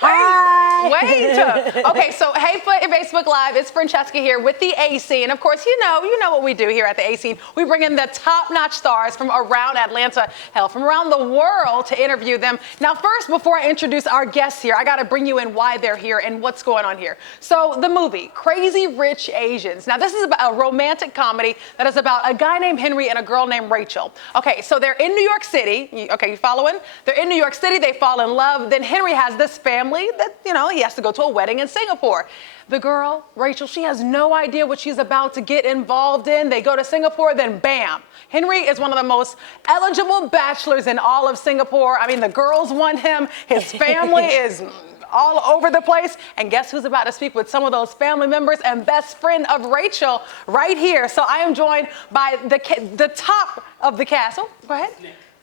Wait. Okay, so hey, Facebook Live, it's Francesca here with the A Scene. And of course, you know what we do here at the A Scene. We bring in the top-notch stars from around Atlanta, hell, from around the world to interview them. Now, first, before I introduce our guests here, I got to bring you in why they're here and what's going on here. So the movie, Crazy Rich Asians. Now, this is about a romantic comedy that is about a guy named Henry and a girl named Rachel. Okay, so they're in New York City. Okay, you following? They're in New York City. They fall in love. Then Henry has this family that, he has to go to a wedding in Singapore. The girl, Rachel, she has no idea what she's about to get involved in. They go to Singapore, then bam. Henry is one of the most eligible bachelors in all of Singapore. I mean, the girls want him. His family is all over the place. And guess who's about to speak with some of those family members and best friend of Rachel right here. So I am joined by the top of the cast. Oh, go ahead.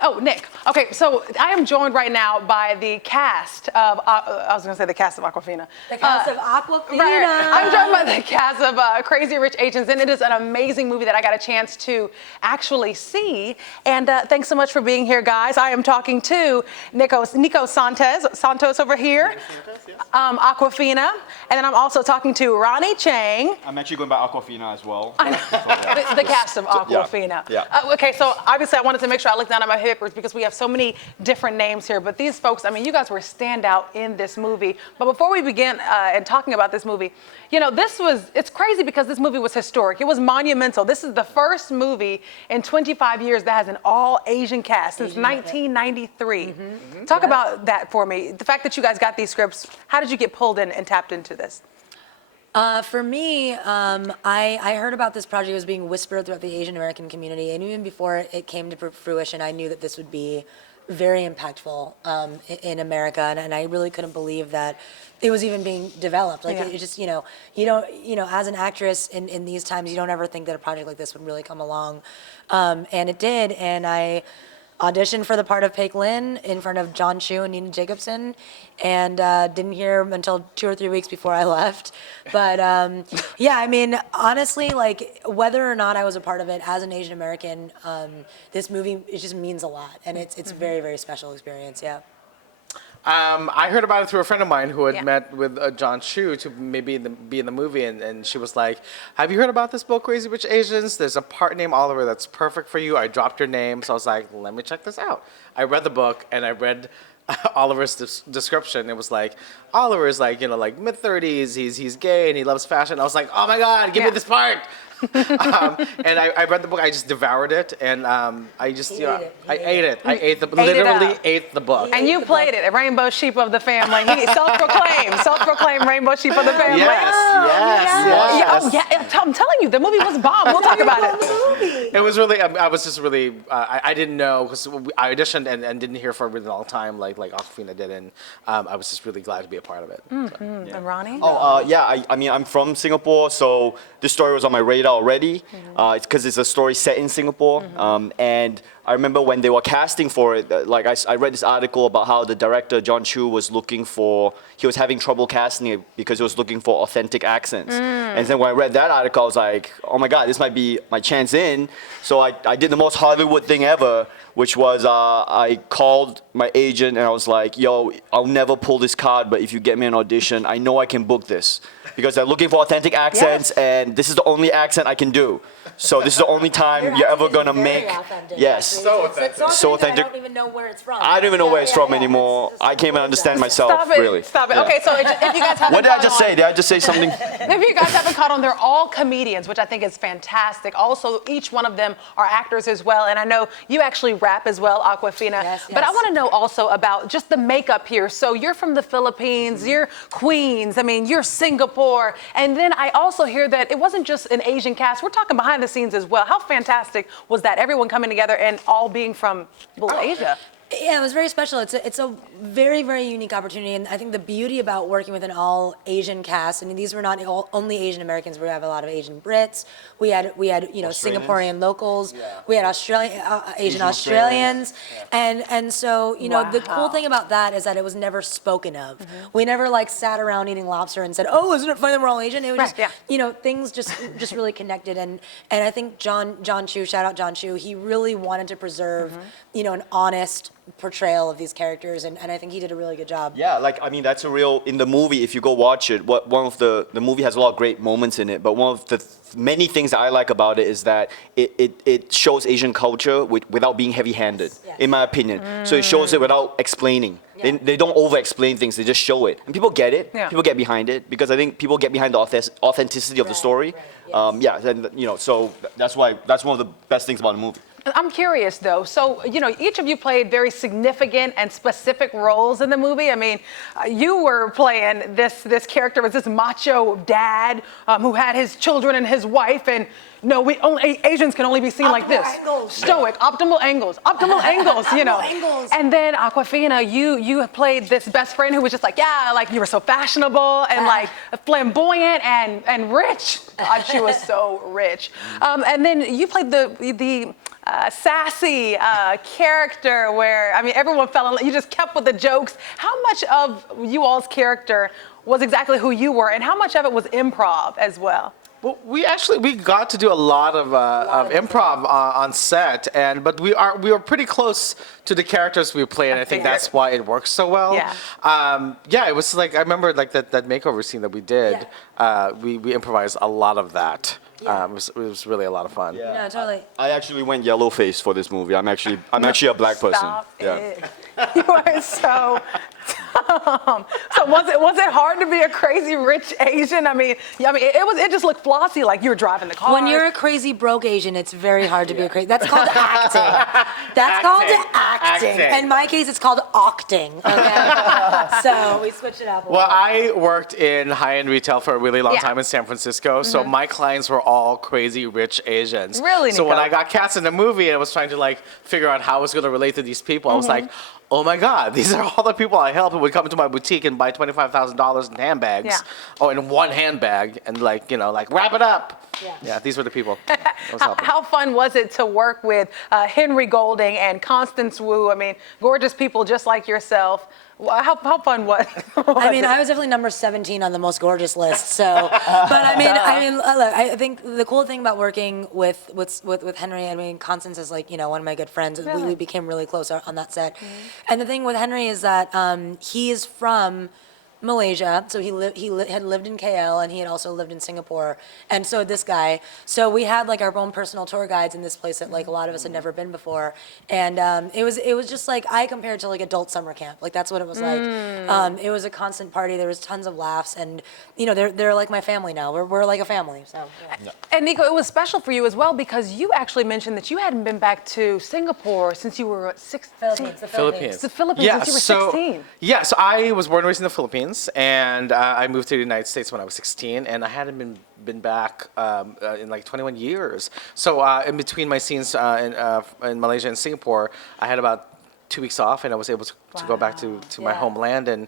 Oh, Nick. Okay, so I am joined right now by the cast of, I was going to say the cast of Aquafina. The cast of Aquafina. Right. I'm joined by the cast of Crazy Rich Asians, and it is an amazing movie that I got a chance to actually see. And thanks so much for being here, guys. I am talking to Nico Santos over here, Aquafina, and then I'm also talking to Ronnie Chang. I'm actually going by Aquafina as well. The cast of Aquafina. Yeah. Okay, so obviously I wanted to make sure I looked down at my papers because we have so many different names here. But these folks, I mean, you guys were standout in this movie. But before we begin and talking about this movie, it's crazy because this movie was historic. It was monumental. This is the first movie in 25 years that has an all Asian cast since 1993. Talk about that for me. The fact that you guys got these scripts, how did you get pulled in and tapped into this? For me, I heard about this project was being whispered throughout the Asian American community, and even before it came to fruition, I knew that this would be very impactful in America, and I really couldn't believe that it was even being developed. Like, it just, you don't, as an actress in these times, you don't ever think that a project like this would really come along, and it did, and I auditioned for the part of Paik Lin in front of John Chu and Nina Jacobson, and didn't hear until 2 or 3 weeks before I left. But yeah, I mean, honestly, like, whether or not I was a part of it as an Asian American, this movie, it just means a lot, and it's a very, very special experience. Yeah. I heard about it through a friend of mine who had met with John Chu to maybe be in the movie, and she was like, have you heard about this book, Crazy Rich Asians? There's a part named Oliver that's perfect for you. I dropped your name, so I was like, let me check this out. I read the book, and I read Oliver's description. It was like, Oliver is like, mid-30s, he's gay, and he loves fashion. I was like, oh my God, give me this part. And I read the book. I just devoured it, and I just I ate it. I ate literally ate the book. And you played it, a rainbow sheep of the family. He self-proclaimed rainbow sheep of the family. Yes. I'm telling you, the movie was bomb. We'll talk about it. It was really. I was just really. I didn't know because I auditioned and didn't hear for a really long time, like Aquafina did, and I was just really glad to be a part of it. And Ronnie? I mean, I'm from Singapore, so this story was on my radar already. It's because it's a story set in Singapore, and I remember when they were casting for it, I read this article about how the director John Chu was having trouble casting it because he was looking for authentic accents. And then when I read that article, I was like, oh my God, this might be my chance in. So I did the most Hollywood thing ever, which was I called my agent and I was like, yo, I'll never pull this card, but if you get me an audition, I know I can book this. Because they're looking for authentic accents, and this is the only accent I can do. So this is the only time you're ever gonna make. Authentic. Yes. So authentic. So authentic. I don't even know where it's from. I don't even know where it's from anymore. I can't even understand myself. Really. Stop it. Okay, so if you guys haven't What did I just say? Did I just say something? If you guys haven't caught on, they're all comedians, which I think is fantastic. Also, each one of them are actors as well. And I know you actually rap as well, Aquafina. Yes. But I want to know also about just the makeup here. So you're from the Philippines, you're Queens, I mean, you're Singapore. And then I also hear that it wasn't just an Asian cast. We're talking behind the scenes as well. How fantastic was that? Everyone coming together and all being from Asia. Yeah, it was very special. It's a very, very unique opportunity, and I think the beauty about working with an all Asian cast. I mean, these were not only Asian Americans. We have a lot of Asian Brits. We had Singaporean locals. Yeah. We had Asian Australians, and so the cool thing about that is that it was never spoken of. We never sat around eating lobster and said, oh, isn't it funny that we're all Asian? It was just things just really connected, and I think John Chu, shout out John Chu, he really wanted to preserve an honest portrayal of these characters, and I think he did a really good job. Yeah, like I mean, that's a real in the movie. If you go watch it, one of the movie has a lot of great moments in it. But one of the many things that I like about it is that it shows Asian culture without being heavy-handed, Yes. in my opinion. So it shows it without explaining. Yeah. They don't over-explain things. They just show it, and people get it. Yeah. People get behind it because I think people get behind the authenticity of the story. right, yes. Yeah, and so that's one of the best things about the movie. I'm curious though. So, each of you played very significant and specific roles in the movie. I mean, you were playing this character was this macho dad who had his children and his wife, and Asians can only be seen like this. Angles. Stoic, optimal angles, angles. Angles. And then Aquafina, you played this best friend who was just like, you were so fashionable and like flamboyant and rich. God, she was so rich. And then you played the sassy character where, I mean, everyone fell in love. You just kept with the jokes. How much of you all's character was exactly who you were, and how much of it was improv as well? Well, we got to do a lot of improv on set, but we were pretty close to the characters we played, and I think that's why it works so well. Yeah. It was like I remember like that makeover scene that we did. We improvised a lot you it was really a lot of fun. Yeah. No, totally. I actually went yellow face for this movie. I'm actually a black person. Stop it. You are so dumb. So was it hard to be a crazy rich Asian? I mean, it just looked flossy, like you were driving the car. When you're a crazy broke Asian, it's very hard to be a crazy. That's called acting. That's called acting. In my case, it's called octing. Okay. So we switched it up. Well, I worked in high-end retail for a really long Yeah. time in San Francisco, so my clients were all crazy rich Asians. Really, So when Nico? I got cast in the movie and I was trying to like figure out how I was going to relate to these people, I was like, oh my God, these are all the people I help who would come into my boutique and buy $25,000 in handbags. Yeah. Oh, in one handbag and like wrap it up. Yeah, these were the people I was helping. How fun was it to work with Henry Golding and Constance Wu? I mean, gorgeous people just like yourself. How fun was I mean, I was definitely number 17 on the most gorgeous list. So, but I mean, look, I think the cool thing about working with Henry, I mean, Constance is like, one of my good friends. Really? We became really close on that set. And the thing with Henry is that he is from Malaysia, so he had lived in KL, and he had also lived in Singapore, and so this guy. So we had like our own personal tour guides in this place that like a lot of us had never been before, and it was just like I compared to like adult summer camp, like that's what it was like. It was a constant party. There was tons of laughs, and they're like my family now. We're like a family. So. Yeah. And Nico, it was special for you as well because you actually mentioned that you hadn't been back to Singapore since you were 16. The Philippines. The Philippines since you were 16. Yeah, so I was born and raised in the Philippines, and I moved to the United States when I was 16, and I hadn't been back in like 21 years. So in between my scenes in Malaysia and Singapore, I had about 2 weeks off, and I was able to go back to my Yeah. homeland, and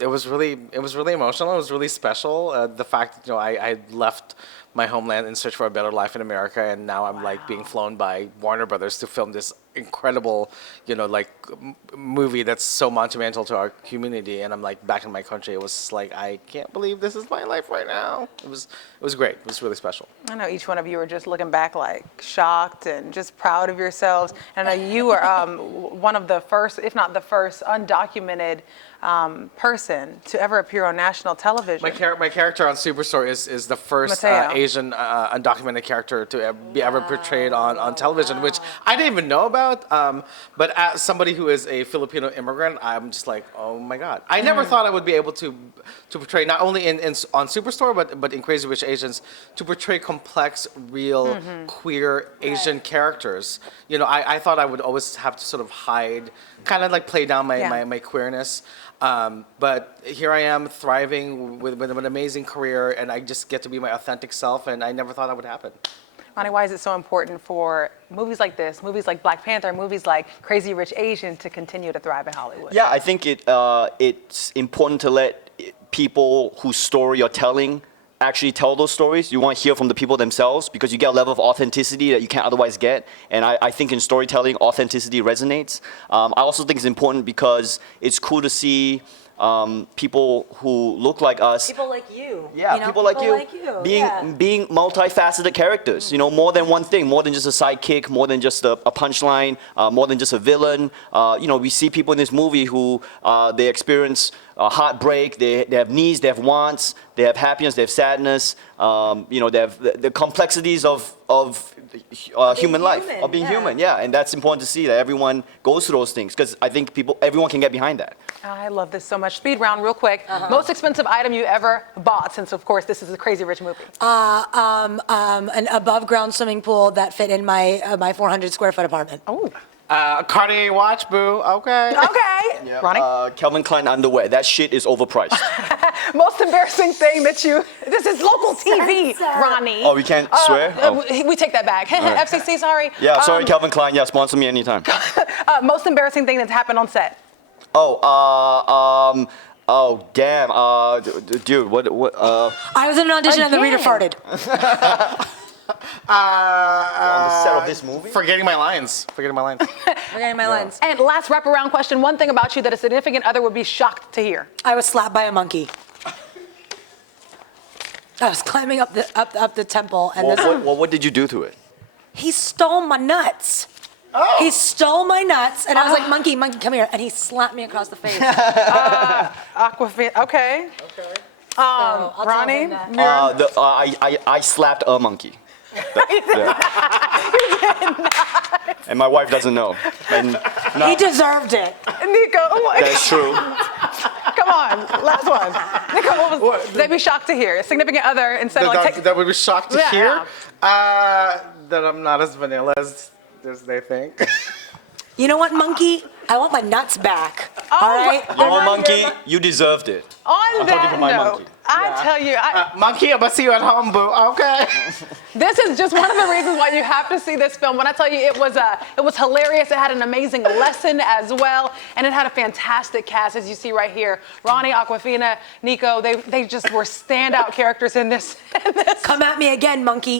it was really emotional. It was really special. The fact that I left my homeland in search for a better life in America, and now I'm like being flown by Warner Brothers to film this incredible, movie that's so monumental to our community, and I'm like back in my country. It was like I can't believe this is my life right now. It was great. It was really special. I know each one of you are just looking back like shocked and just proud of yourselves. And I know you were one of the first, if not the first, undocumented person to ever appear on national television. My character on Superstore is the first Mateo. Asian undocumented character to be ever portrayed on television, which I didn't even know about. But as somebody who is a Filipino immigrant, I'm just like, oh my God. I never thought I would be able to portray, not only on Superstore, but in Crazy Rich Asians, to portray complex, real, queer Asian characters. I thought I would always have to sort of hide, kind of like play down my queerness. But here I am thriving with an amazing career, and I just get to be my authentic self, and I never thought that would happen. Ronnie, why is it so important for movies like this, movies like Black Panther, movies like Crazy Rich Asians to continue to thrive in Hollywood? Yeah, I think it's important to let people whose story you're telling actually tell those stories. You want to hear from the people themselves because you get a level of authenticity that you can't otherwise get. And I think in storytelling, authenticity resonates. I also think it's important because it's cool to see people who look like us. People like you. Yeah, you know, people like you, being yeah. being multifaceted characters. You know, more than one thing, more than just a sidekick, more than just a punchline, more than just a villain. You know, we see people in this movie who they experience heartbreak. They have needs, they have wants, they have happiness, they have sadness. You know, they have the complexities of human life, human, of being yeah. human. Yeah, and that's important to see that everyone goes through those things because I think everyone can get behind that. I love this so much. Speed round, real quick. Most expensive item you ever bought, since of course this is a Crazy Rich movie. An above ground swimming pool that fit in my 400 square foot apartment. Oh, Cartier watch, boo. Okay. okay. Ronnie, Calvin Klein underwear. That shit is overpriced. most embarrassing thing that you. This is local TV, Censor. Ronnie. Oh, we can't swear? Oh. We take that back. FCC, sorry. Yeah, sorry, Calvin Klein. Yeah, sponsor me anytime. Most embarrassing thing that's happened on set. Oh, damn. Dude, what? I was in an audition and the reader Again. farted. On the set of this movie? Forgetting my lines. Forgetting my lines. Forgetting my lines. And last wraparound question: one thing about you that a significant other would be shocked to hear. I was slapped by a monkey. I was climbing up the temple, and What did you do to it? he stole my nuts. Oh. He stole my nuts, and I was like, monkey, come here. And he slapped me across the face. Aquafina. Okay. I'll tell Ronnie. him that. I slapped a monkey. Yeah. And my wife doesn't know. And He deserved it. Nico, oh my that's true. Come on, last one. Nico, what was? They'd be shocked to hear. A significant other instead of like. That would be shocked to Yeah. hear. That I'm not as vanilla as they think. You know what, monkey? I want my nuts back. All right? Your monkey, you deserved it. On I'm that talking to my note, monkey. I tell you, Monkey, I'm gonna see you at home, boo. Okay. this is just one of the reasons why you have to see this film. When I tell you, it was hilarious. It had an amazing lesson as well, and it had a fantastic cast, as you see right here. Ronnie, Aquafina, Nico, they just were standout characters in this. Come at me again, monkey.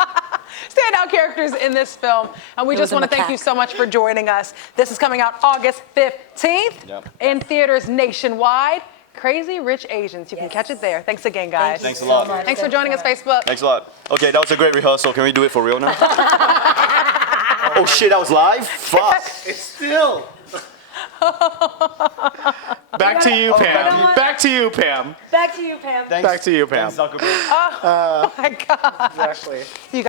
Standout characters in this film, and we It just was a want to thank you macaque. so much for joining us. This is coming out August 15th in theaters nationwide. Crazy Rich Asians. You can catch it there. Thanks again, guys. Thanks a lot. Thanks for joining us, Facebook. Thanks a lot. Okay, that was a great rehearsal. Can we do it for real now? Oh shit, that was live? Fuck. It's still. Back to you, Pam. Back to you, Pam. Back to you, Pam. Thanks. Back to you, Pam. Thanks, Zuckerberg. Oh my God. Exactly. You